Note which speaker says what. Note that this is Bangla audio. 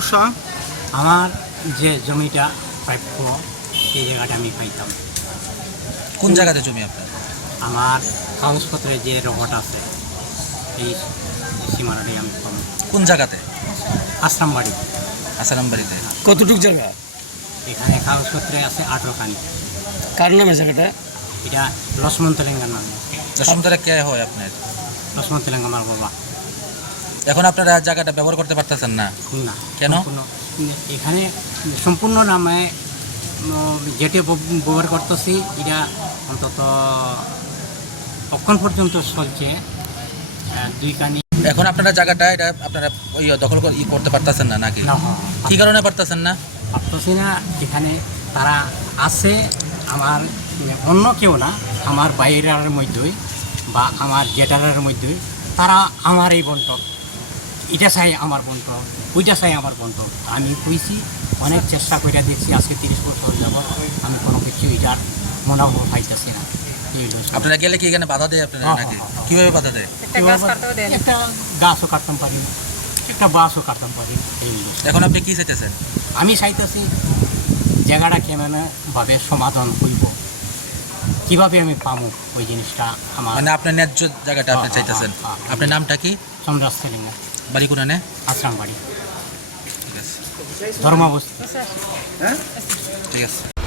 Speaker 1: সমস্যা?
Speaker 2: আমার যে জমিটা প্রাপ্য এই জায়গাটা আমি পাইতাম।
Speaker 3: কোন জায়গাতে জমি আপনার?
Speaker 2: আমার কাগজপত্রে যে রহট আছে এই সীমানাটাই আমি পাবো।
Speaker 3: কোন জায়গাতে?
Speaker 2: আশ্রাম বাড়ি।
Speaker 3: আসারাম বাড়িতে।
Speaker 4: কতটুক জায়গা?
Speaker 2: এখানে কাগজপত্রে আছে 18 খানি।
Speaker 4: কার নামে জায়গাটা?
Speaker 2: এটা লক্ষ্মণ তেলেঙ্গার নামে।
Speaker 3: দশমতলা কে হয় আপনার?
Speaker 2: লক্ষ্মণ তেলেঙ্গা আমার বাবা।
Speaker 3: এখন আপনারা জায়গাটা ব্যবহার করতে পারতেছেন না
Speaker 2: না
Speaker 3: কেন?
Speaker 2: এখানে সম্পূর্ণ নামে যেটি ব্যবহার করতেছি এটা অন্তত কখন পর্যন্ত চলছে 2 কানি।
Speaker 3: এখন আপনারা জায়গাটা এটা আপনারা ওই দখল করতে পারতেছেন না নাকি?
Speaker 2: না
Speaker 3: কি কারণে পারতেছেন না?
Speaker 2: ভাবতেছি না। এখানে তারা আছে আমার অন্য কেউ না, আমার বাইরের মধ্যেই বা আমার জেটারের মধ্যেই তারা আমার এই বন্টন, এটা চাই আমার বন্টন, ওইটা চাই আমার বন্টন। আমি কইছি অনেক চেষ্টা করে দেখছি, আজকে 30 বছর যাব আমি কোনো কিছু এটার মনে পাইতেছি না। এই হলো সব।
Speaker 3: আপনারা গেলে কি এখানে বাধা দেয় আপনারা
Speaker 2: হ্যাঁ,
Speaker 3: নাকি?
Speaker 2: হ্যাঁ, হ্যাঁ।
Speaker 3: কিভাবে বাধা দেয়?
Speaker 2: একটা গাছও কাটতাম পারি, একটা বাঁশও কাটতাম পারি। এই হলো সব।
Speaker 3: এখন আপনি কি চাইতেছেন?
Speaker 2: আমি চাইতেছি জায়গাটা কেমন ভাবে সমাধান হইব, কিভাবে আমি পাবো ওই জিনিসটা আমার।
Speaker 3: মানে আপনার ন্যায্য জায়গাটা আপনি
Speaker 2: হ্যাঁ,
Speaker 3: চাইতেছেন।
Speaker 2: হ্যাঁ, হ্যাঁ।
Speaker 3: আপনার নামটা কি?
Speaker 2: চন্দ্রাস তেলেঙ্গা,
Speaker 3: বাড়ি কোনানে?
Speaker 2: আশ্রাম বাড়ি,
Speaker 3: ঠিক আছে,
Speaker 2: ধর্মাবস্থা।
Speaker 3: ঠিক আছে।